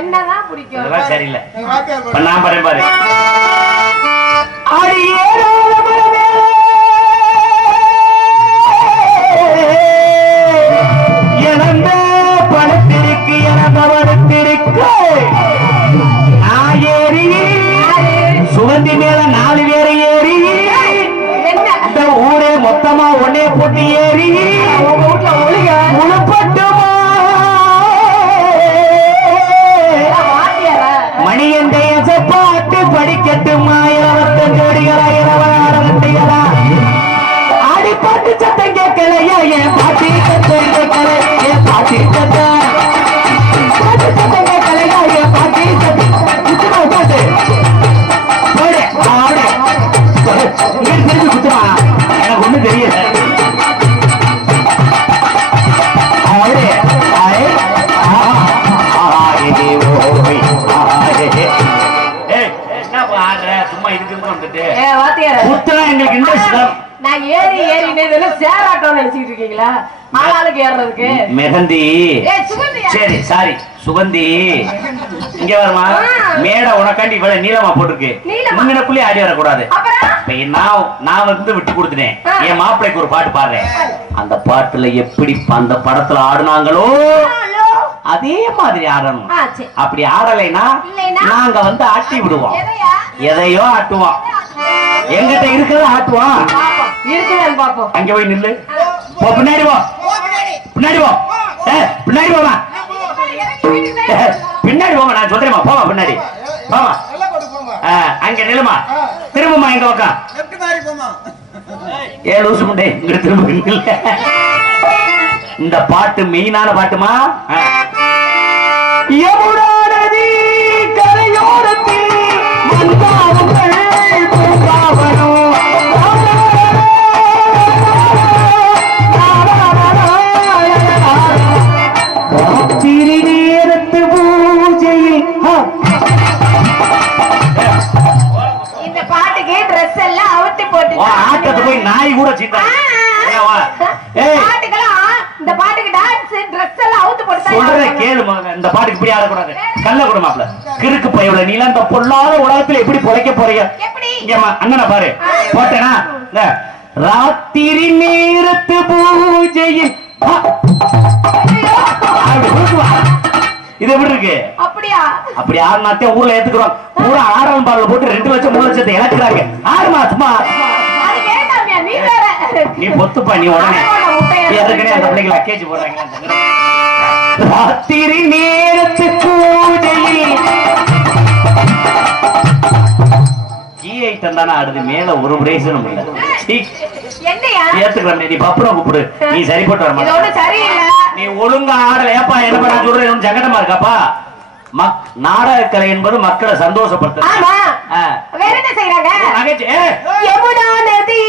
என்னதான் பிடிக்கும்? அதெல்லாம் சரியில்லை. நான் பாரு பாரு. இழந்த பணத்திற்கு இழந்தவனுக்கு நான் ஏறி சுகந்தி மேல 4 பேரை ஏறி இந்த ஊரே மொத்தமா ஒன்னே போட்டு ஏறி முழுப்பட்டுமா மணியண்டைய பாட்டு படிக்கட்டுமா 25 அடிகளா 26 அடிகளா ஆடிப்பாட்டு சத்தம் கேட்கலையா என் பாட்டி சத்தம் கேட்கல என் பாட்டி சத்தம் பாட்டு சத்தம் கேட்கலையா என் பாட்டி சத்தம் குத்துமா பாட்டு போடு ஆடு திரும்பி குத்துமா எனக்கு ஒண்ணும் தெரியல ஆடு ஆய் ஆடி ஓய் ஆடு என்ன பாடுற சும்மா இதுக்கு வந்துட்டு புத்தகம் எங்களுக்கு இன்ட்ரெஸ்ட் தான். நான் ஏறி சேராட்டம் நினைச்சிட்டு இருக்கீங்களா? ஆளாளுக்கு ஏறதுக்கு மெஹந்தி. சரி சாரி சுகந்தி இங்க வருமா? மேடை உனக்காண்டி இவ்வளவு நீளமா போட்டிருக்கு. முன்னினக்குள்ளே ஆடி வரக்கூடாது. நான் வந்து விட்டு கொடுத்துட்டேன். என் மாப்பிள்ளைக்கு ஒரு பாட்டு பாடுறேன். அந்த பாட்டுல எப்படி அந்த படத்துல ஆடுனாங்களோ அதே மாதிரி ஆடணும். அப்படி ஆடலைன்னா நாங்க வந்து ஆட்டி விடுவோம். எதையோ ஆட்டுவோம். எங்கிட்ட இருக்கிறத ஆட்டுவோம். அங்க போய் நில்லு. பின்னாடி போ பின்னாடி போ பின்னாடி போமா பின்னாடி போமா நான் சொல்றேமா போமா பின்னாடி போமா அங்க நிலுமா திரும்பமா எங்க பக்கம் லூசு முண்டே இங்க திரும்ப. இந்த பாட்டு மெயினான பாட்டுமா. யமுனா நதி கரையோரத்தில் மந்தாரங்கள் பூங்காவனம் ராத்திரி நேரத்து பூஜையில் இந்த பாட்டுக்கு ட்ரெஸ் எல்லாம் அவுத்து போட்டு ஆட்டத்தை போய் நாய் கூட சீட்டா இந்த பாட்டுக்கு டான்ஸ் ட்ரெஸ் எல்லாம் அவுத்து போட்டு சொல்றே கேளு. இந்த பாட்டுக்கு இப்படி ஆடக்கூடாது. கல்ல கூட மாப்ள கிறுக்கு பயவுல நீ இந்த பொல்லாத உலகத்துல எப்படி பொழைக்க போறீங்க? அண்ணனை பாரு போட்டேனா ராத்திரி நேரத்து பூஜையில் இது எப்படி இருக்கு? அப்படியா? அப்படி ஆறுனாத்தே ஊர்ல ஏத்துக்கிறோம். பூரா ஆடல் பாடல போட்டு 2 லட்சம் 3 லட்சத்தை இழக்கிறாங்க. ஆறுமா சும்மா நீ பொத்துப்பா. நீ உடனே ஏற்கனவே அந்த பிள்ளைங்க லக்கேஜ் போடுறாங்க. ராத்திரி நேரத்து பூஜையில் தானே ஆடுது. மேல ஒரு பிரேசனும் இல்ல. ஏத்துக்கிறேன். நீ பப்புரம் கூப்பிடு. நீ சரிப்பட்டு வர மாட்டே. நீ ஒழுங்கா ஆடல. ஏப்பா என்ன பண்ண சொல்றேன் ஜகடமா இருக்காப்பா. நாடக கலை என்பது மக்களை சந்தோஷப்படுத்த. வேற என்ன செய்யறாங்க? யமுனா நதி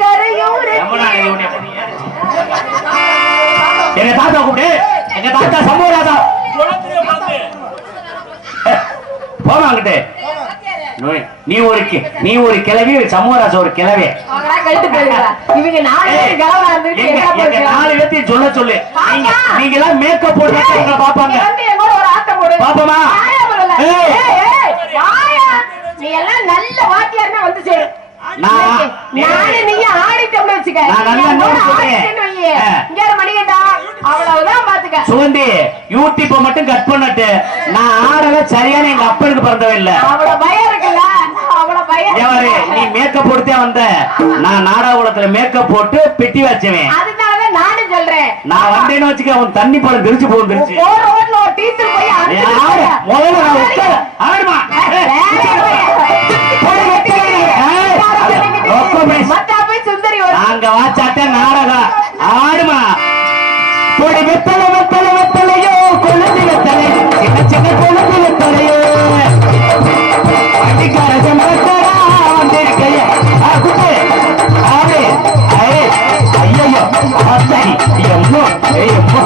கரையோரத்தில் எங்க தாத்தா கூப்பிடு. எங்க தாத்தா சம்பவராஜா போவாங்கிட்டு. நீ ஒரு கிளவி சமூகராஜ ஒரு கிளவி. இவங்க 4 பேர்த்தையும் சொல்ல சொல்லு. நீங்க எல்லாம் மேக்கப் போட்டு பாப்பாங்க. பாப்பமா நீ எல்லாம் நல்ல வாத்தியார்னா வந்து சேரு. சுகந்தி யூடியூப் மட்டும் கட் பண்ணட்டு. நான் ஆடல சரியான எங்க அப்பனுக்கு பிறந்தவே இல்ல. நீ மேக்கப் போட்டுதே வந்த. நான் நாடக உலகத்துல மேக்கப் போட்டு பெட்டி வச்சவேன். நானும் சொல்றேன். நான் வந்தேன்னு வச்சுக்க அவன் தண்ணி பழம் தெரிச்சு போந்துருச்சு. ஆடுமா நாங்க வாச்சாட்ட நாடகம் ஆடுமா. கொடி வெத்தலை வெத்தலை வெத்தலையோ கொழுந்து வெத்தலை சின்ன சின்ன கொழுந்து வெத்தலையோ வண்டிக்கார சம்பளத்தரா வந்திருக்கைய ஐயோ சரி எம்மோ எம்மோ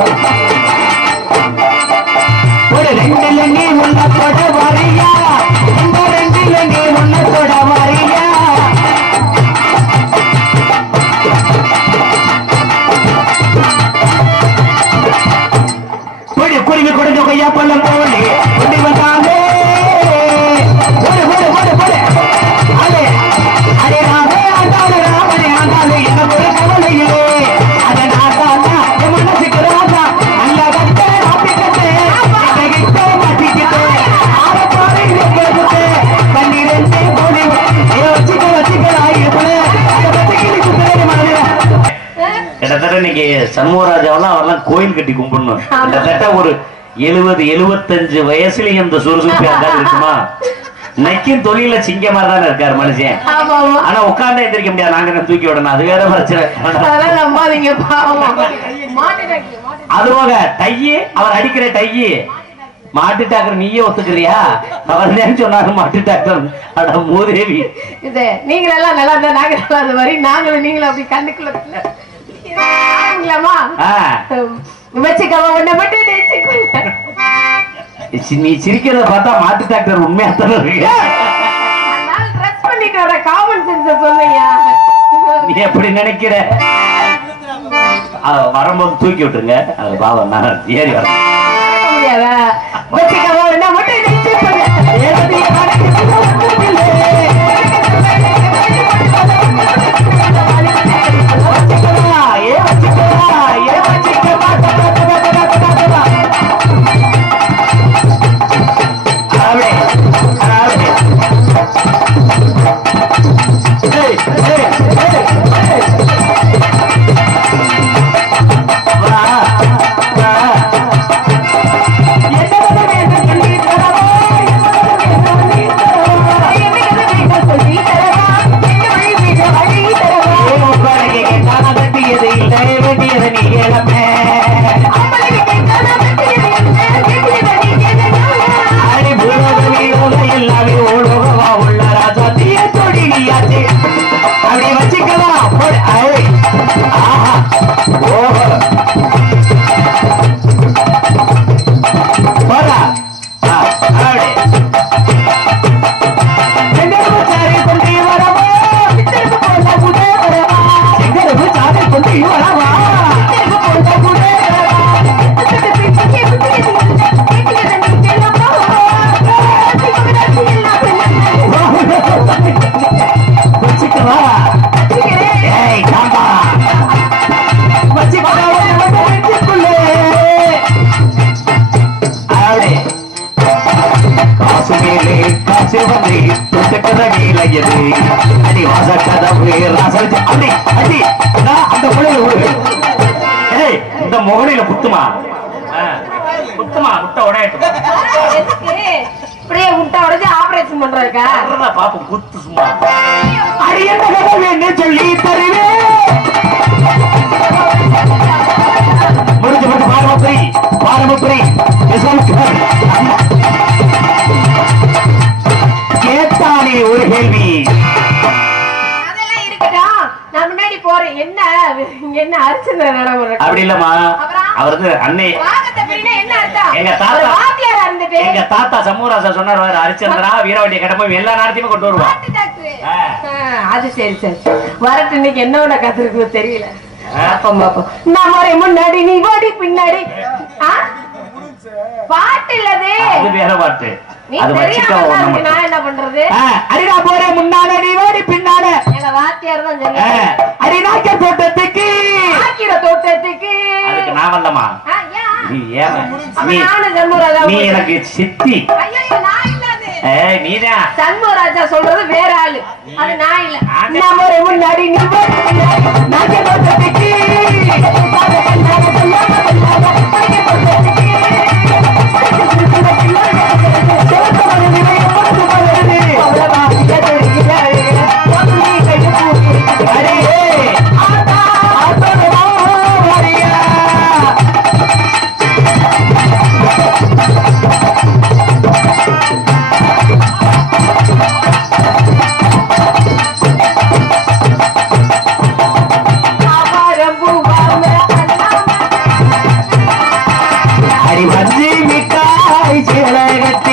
ஒரு 2ல நீ உள்ள தொட வரியா. இந்த 2ல நீ உள்ள தொட வரியா. குருவி கொடுங்க கொய்யா பழம் போலே இன்னைக்கு சண்முகராஜாவெல்லாம் அவரெல்லாம் கோயில் கட்டி கும்பிடணும். கிட்டத்தட்ட ஒரு 70-75 வயசுலயும் இந்த சுறுசுறுப்பு யாருக்காவது இருக்குமா? நைக்கும் தொழில சிங்க மாதிரி தானே இருக்காரு மனுஷன். ஆனா உட்கார்ந்து எந்திரிக்க முடியாது. நாங்க தூக்கி விடணும், அது வேற பிரச்சனை. அதுவாக டையி அவர் அடிக்கிற டையி மாட்டு டாக்டர் நீயே ஒத்துக்கிறியா? அவர் சொன்னாங்க மாட்டு டாக்டர். அட மூதேவி, இது நீங்க எல்லாம் நல்லா இருந்தா நாங்க நல்லா இருந்த மாதிரி நாங்களும் நீங்களும் அப்படி கண்ணுக்குள்ள வச்சுக்கவா ஒன்ன மட்டும் நீ சிரிக்கிறத பார்த்தா மாட்டு டாக்டர் உண்மையா தானே இருக்கு. ட்ரெஸ் பண்ணிட்டு வர காமன் சென்ஸ் சொன்னீங்க. நீ எப்படி நினைக்கிற? வரும்போது தூக்கி விட்டுருங்க. அது பாவம் நான் ஏறி வர முடியாதா? வச்சுக்கவா என்ன மட்டும் இந்த முகலையில குத்துமா குத்துமா குட்ட உடையட்டு உடச்சு ஆபரேஷன் பண்றதுக்கா பாப்போம். குத்து சும்மா என்ன சொல்லி தருவேன். முடிஞ்சு மட்டும் பாரம்பரி கேட்டானே ஒரு கேள்வி. நான் முன்னாடி போறேன். என்ன என்ன அரிச்சந்திர நடைமுறை அப்படி இல்லம்மா. அவருக்கு அன்னை எங்க தாத்தா சமூராசா சொன்னார், அரிச்சந்திரா வீரவண்டிய கடமை எல்லா நேரத்தையுமே கொண்டு வருவான். அது சரி சரி வரட்டு. இன்னைக்கு என்னோட கத்திருக்கு தெரியல. நம்ம முன்னாடி நீ ஓடி பின்னாடி பாட்டு இல்லதே. அது வேற பாட்டு. அது வச்சிட்டா நான் என்ன பண்றது? அடிடா போறே முன்னால நீ ஓடி பின்னால. எங்க வாத்தியார் தான் சொன்னாங்க. அடி நாக்கிற தோட்டத்துக்கு அதுக்கு நான் வரலமா. நீ ஏன் நீ எனக்கு சித்தி. ஐயோ நான் இல்ல அது. நீதான் சண்முகராஜா சொல்றது வேற ஆளு. அது நான் இல்ல. நம்ம முன்னாடி நீ ஓடி பின்னாடி நாக்கிற தோட்டத்துக்கு அடி வஞ்சி மிட்டாய் சேலகட்ட